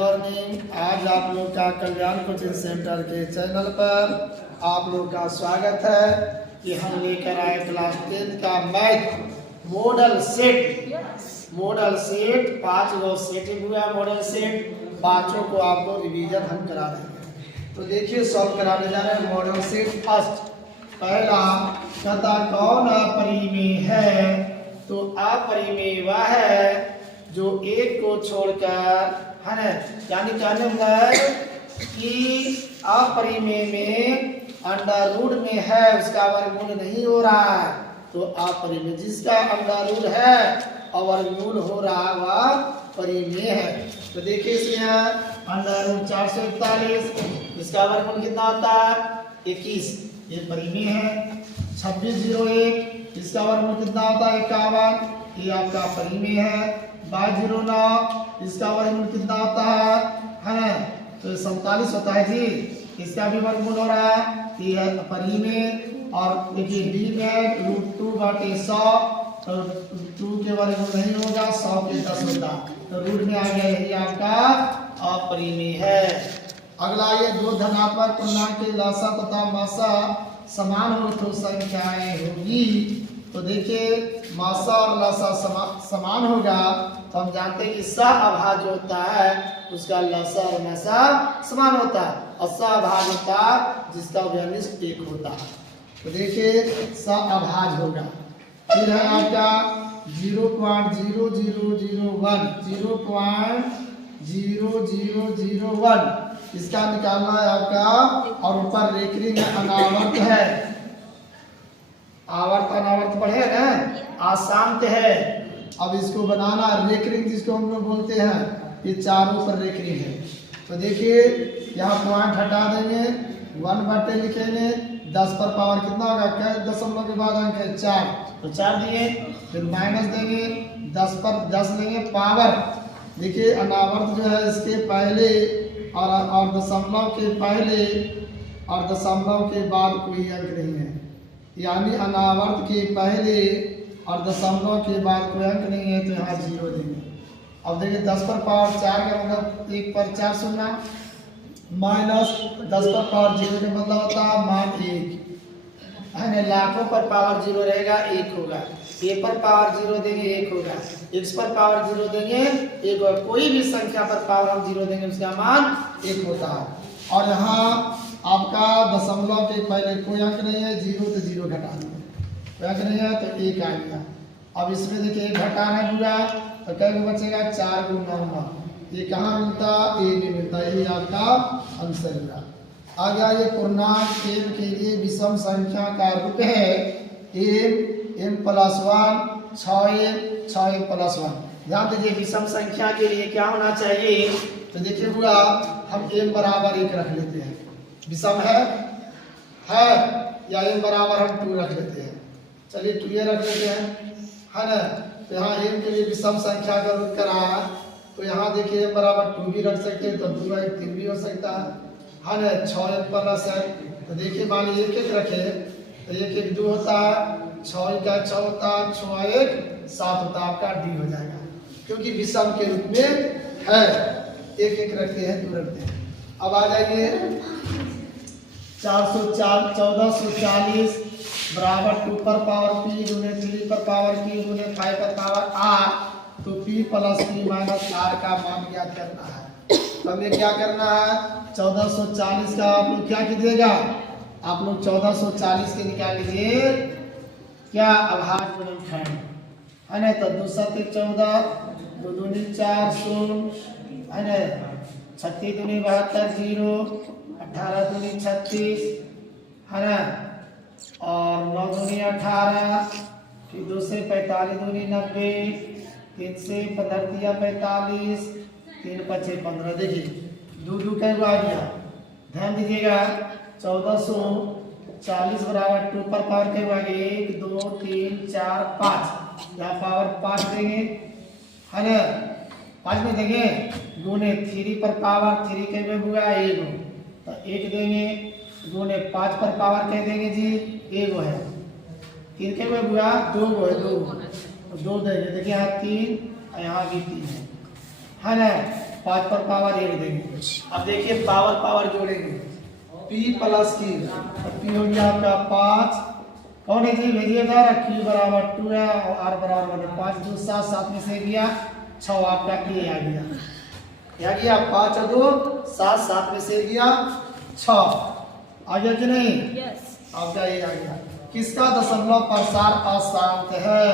Morning. आज आप लोग का कल्याण कोचिंग सेंटर के चैनल पर आप लोग का स्वागत है कि हम लेकर आए क्लास 10 का math model set. Model set 5 गो सेटिंग हुआ। मॉडल सेट पांचों को आपको रिवीजन हम करा देंगे। तो देखिए सॉल्व कराने जा रहे हैं मॉडल सेट। फर्स्ट पहला कहता कौन अपरिमेय है, तो अपरिमेय वह है जो एक को छोड़कर है ना, यानी कहने मतलब कि अपरिमेय में अंडर रूट में है उसका वर्गमूल नहीं हो रहा है, तो अपरिमेय जिसका अंडर रूट है और वर्गमूल हो रहा वह परिमेय है। तो देखिए इसमें अंडर रूट 441 इसका वर्गमूल कितना होता है 21, ये परिमेय है। 2601 इसका वर्गमूल कितना होता है 51, ये आपका परिमेय है। 2209 इसका वर्गमूल कितना होता है तो 47 होता है जी, इसका भी वर्गमूल हो रहा है, ये है परिमेय। और देखिए डी में √2/100, तो 2 के वर्गमूल नहीं होगा, 100 के 10 होता, तो रूट में आ गया, यही आपका अपरिमेय है। अगला ये दो धनात्मक पूर्णांक के लसा तथा मासा समान हो तो संख्याएं होगी। तो देखिए मासा और लसा समान होगा तो हम जानते हैं कि सहअभाज्य होता है उसका लसा और मासा समान होता है, और सहअभाज्य होता है जिसका व्यनिष्ठ 1 होता है। तो देखिए सहअभाज्य होगा, फिर है आपका 0.0001 इसका निकालना है आपका, और ऊपर रेखरी में अनावर्त है, आवर्त अनावर्त पढ़े ना, आशांत है। अब इसको बनाना रेखरिंग जिसको हम लोग बोलते हैं, ये चारों पर रेखरिंग है। तो देखिए यहाँ पॉइंट हटा देंगे, 1/, लिखेंगे 10 पर पावर कितना होगा, क्या दशमलव के बाद अंक है 4, तो 4 दिए, फिर माइनस देंगे 10 पर 10 लेंगे पावर। देखिए अनावर्त जो है इसके पहले और दशमलव के पहले और दशमलव के बाद कोई अंक नहीं है, यानी अनावर्त के पहले और दशमलव के बाद कोई अंक नहीं है, तो यहाँ 0 देंगे। अब देखिए 10 पर पावर 4 का मतलब 1 पर 4 शून्य, माइनस 10 पर पावर 0 का मतलब होता है मान 1 है ना। लाखों पर पावर 0 रहेगा 1 होगा, a पर पावर 0 देंगे 1 होगा, x पर पावर 0 देंगे 1 होगा, कोई भी संख्या पर पावर हम 0 देंगे उसका मान 1 होता है। और यहाँ आपका दशमलव के पहले कोई अंक नहीं है, 0 तो 0 घटा दिया, कोई अंक नहीं है तो 1 आ गया। अब इसमें देखिए 1 घटाना है पूरा, तो क्या बचेगा 4 × 9, ये कहाँ मिलता, ए में मिलता, यही आपका आंसर हुआ। आ गया ये पूर्णांक m के लिए विषम संख्या का रूप है m + 1 6m 6m + 1। ध्यान दीजिए विषम संख्या के लिए क्या होना चाहिए, तो देखिए हुआ हम m बराबर 1 रख लेते हैं, विषम है या m बराबर हम 2 रख लेते हैं, चलिए 2 ये रख लेते हैं है ना। तो यहाँ m के लिए विषम संख्या का रूप करा, तो यहाँ देखिए m बराबर 2 भी रख सकते हैं, तो 2 × 3 भी हो सकता है ना। 6m + है, तो देखिए मान लीजिए 1 रखे तो 1 1 2 होता है, 6 का 6 होता है, 6 1 7 होता है, आपका डी हो जाएगा, क्योंकि विषम के रूप में है। 1 1 रखते हैं 2 रखते हैं। अब आ जाइए 1440 बराबर 2 पर पावर p × 3 पर पावर q × 5 पर पावर r, तो p + p - r का मान ज्ञात करना है। तो हमें क्या करना है, 1440 का आप लोग क्या कीजिएगा, आप लोग 1440 के निकाल लीजिए क्या अभाज्य गुणनखंड है ना। तो 2 × 7 = 14, 2 दूनी 4 0 है ना, 36 दूनी 72 0, 18 दूनी 36 है ना, और 9 दूनी 18, फिर 2 से 45 दूनी 90, 3 से 15 45, 3 × 5 = 15। देखिए 2 2 का आ गया, ध्यान दीजिएगा 1440 बराबर 2 पर पावर क्या हुआ 1 2 3 4 5, यहाँ पावर 5 देंगे है ना, 5 में देंगे गुने 3 पर पावर 3 के में हुआ 1, तो 1 देंगे गुने 5 पर पावर क्या देंगे जी 1 है, 3 के में हुआ 2 है, 2 देंगे। देखिए यहाँ 3 यहाँ भी 3 है ना। 5 पर पावर 1 देंगे। अब देखिए पावर जोड़ेंगे, p प्लस q, p हो गया आपका 5, कौन है जी भेजिए इधर, q बराबर 2 है और r बराबर 5 2 7 7 में से गया 6, आपका a आ गया, क्या गया 5 2 7 7 में से गया 6, आ गया कि नहीं? यस। आपका ये आ गया। किसका दशमलव प्रसार अशांत है?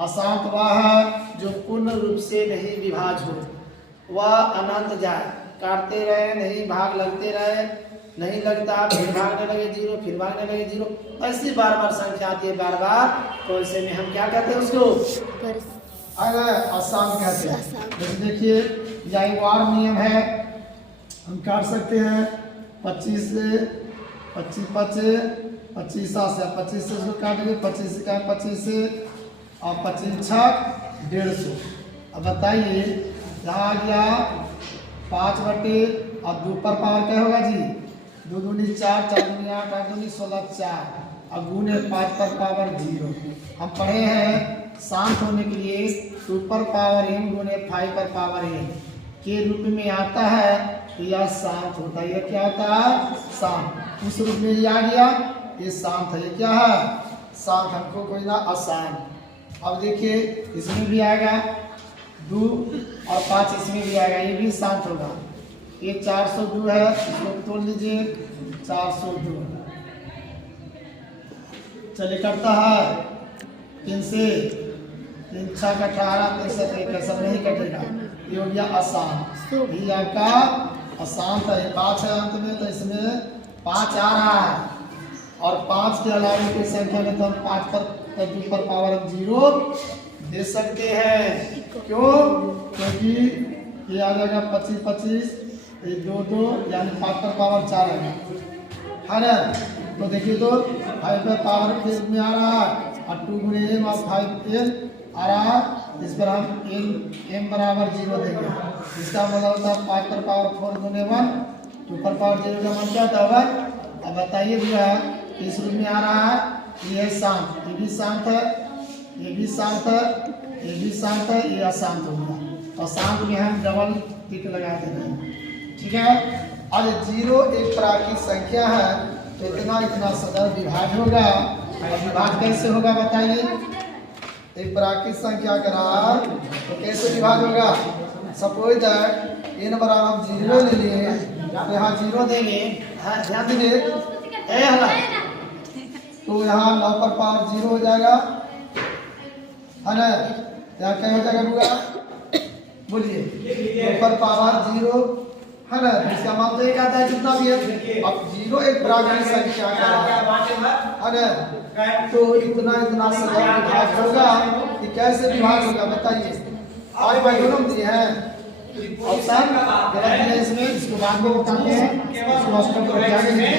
अशांत वह है जो पूर्ण रूप से नहीं विभाज्य हो, वह अनंत जाए, काटते रहे नहीं, भाग लगते रहे नहीं लगता, फिर भागने लगे 0, फिर भागने लगे 0, ऐसी बार बार संख्या आती है बार बार, तो ऐसे में हम क्या कहते हैं उसको? अशांत कहते हैं। जैसे देखिए यह एक और नियम है, हम काट सकते हैं 25 से 25 25 से 25 से इसको काटेंगे, 25 का 25 से और 25 छक 150। अब बताइए यहाँ आ गया 5 बटे और 2 पर पावर क्या होगा जी? 2 दूनी 4 4 दूनी 8 8 दूनी 16 4 और गुने 5 पर पावर 0। हम पढ़े हैं शांत होने के लिए 2 पर पावर n गुने 5 पर पावर n के रूप में आता है तो यह शांत होता है। यह क्या होता है? शांत। उस रूप में ये आ गया, ये शांत है। ये क्या है? शांत। हमको कोई ना अशांत। अब देखिए इसमें भी आएगा 2 और 5 इसमें भी आएगा, ये भी शांत होगा। ये 402 है, इसको तोड़ लीजिए 402। चलिए करता है 3 से 3 6 का 18 3 से 1 सब नहीं कटेगा, ये हो गया अशांत। ये आपका अशांत है। 5 है अंत में तो इसमें 5 आ रहा है और 5 के अलावा की संख्या में तो हम 5 पर 2 पर पावर 0 दे सकते हैं। क्यों? क्योंकि ये आ जाएगा 25 25, ये 2 2 यानी 5 पर पावर 4 आएगा, है ना? तो देखिए तो 5 पर पावर के रूप में आ रहा है और 2 गुने m और 5 n आ रहा है, इस पर हम m बराबर 0 देंगे। इसका मतलब होता है 5 पर पावर 4 गुने 1, 2 पर पावर 0 का मान क्या होता है? अब बताइए भैया इस रूप में आ रहा है, ये है शांत, ये भी शांत है, ये भी शांत है, ये भी शांत है, ये अशांत हो गया। और शांत में हम डबल टिक लगा देंगे, ठीक है? अब 0 एक प्राकृतिक संख्या है तो इतना सदर विभाज्य होगा। और विभाज्य कैसे होगा बताइए? एक प्राकृतिक संख्या का नाम तो कैसे विभाज्य होगा? सपोज दैट n बराबर हम 0 ले लिए, तो यहाँ 0 देंगे, ध्यान दीजिए तो यहाँ 9 पर पावर 0 हो जाएगा, है ना? यहाँ क्या हो जाएगा बुआ? बोलिए 9 पर पावर 0, है ना? इसका मान तो एक आता है जितना भी है। अब 0 एक प्राकृतिक संख्या का है ना, तो इतना सदर विभाज्य होगा। कि कैसे विभाज्य होगा बताइए? आज बाइनोम दिए हैं, ऑप्शन गलत है इसमें, इसको बाद में बताते हैं, इसको स्पष्ट कर जाएंगे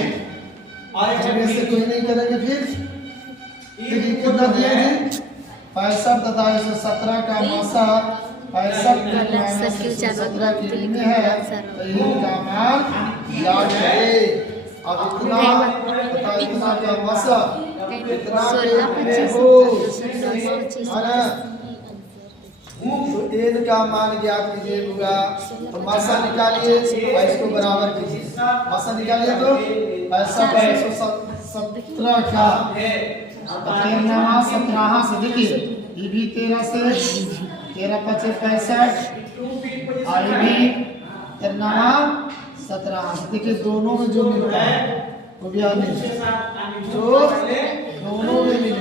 और से कोई नहीं करेंगे। फिर कितना दिया है? 65 तथा 117 का मासा 65 के माइनस 117 के रूप में है, तो इनका मान याद करें। अब इतना तथा इतना का मासा इतना हो, तो n का मान ज्ञात कीजिएगा। तो मासा निकालिए और इसको बराबर कीजिए। मासा निकालिए तो 65 117 का 17 से देखिए ये भी 13 से 13 5 65 और ये भी 17 से। देखिए दोनों में जो मिलता है वो भी आने जो दोनों में मिले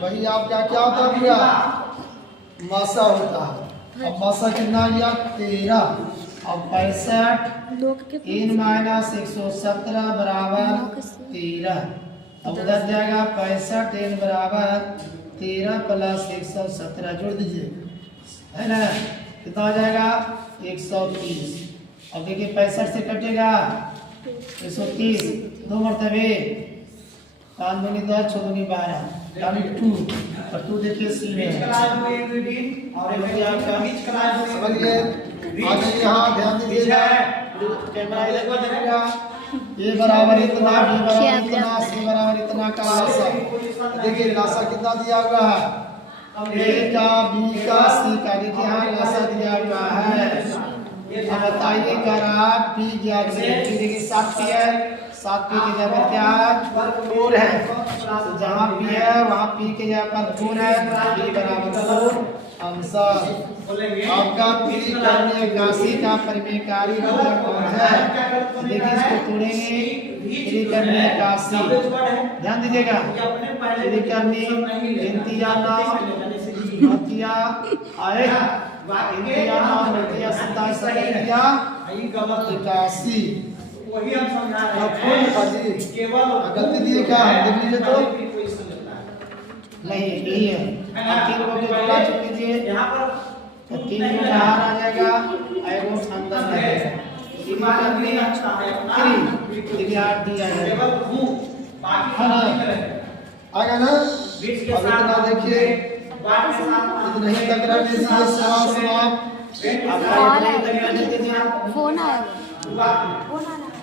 वही आपका क्या होता है भैया? मासा होता है। अब मासा कितना गया? 13। अब 65 n माइनस 117 बराबर 13। अब उधर जाएगा 65 n बराबर 13 प्लस 117 जोड़ दीजिए, है ना? कितना हो जाएगा? 130। अब देखिए 65 से कटेगा 130, 2 मरतबे 5 दूनी 10 6 दूनी 12 यानी 2 और 2 देखिए सी में है। और ये आपका समझिए आगे यहाँ ध्यान दीजिएगा, कैमरा इधर देखिएगा। ए बराबर इतना, बी बराबर इतना, सी बराबर इतना का लासा। देखिए लासा कितना दिया हुआ है? ए का, बी का, सी का। देखिए यहाँ लासा दिया हुआ है, अब बताइए करा पी क्या देखिए 7 पी है, 7 पी के जगह क्या 4 है, तो जहाँ पी है वहाँ पी के जगह पर 4 है, पी बराबर 4 आंसर। आपका पी करने काशी का परिमेयकारी मूलक कौन है? देखिए इसको तोड़ेंगे, पी करने काशी, ध्यान दीजिएगा, पी करने इंतिया नाम नतिया आए, इंतिया नाम नतिया 27 इक्यासी, वही हम समझा रहे हैं केवल गलती दिए क्या है देख लीजिए तो नहीं यही है। अब 3 को जोड़ा चुन लीजिए, यहाँ पर 3 को बाहर आ जाएगा, एगो अंदर रहेगा, देखिए 8 दिया है, केवल हूँ बाकी है ना? नहीं करें आएगा ना? बीच के अब साथ इतना देखिए बात के साथ इतना ही तक रख दीजिए, समाप्त। फोन आया, फोन आया।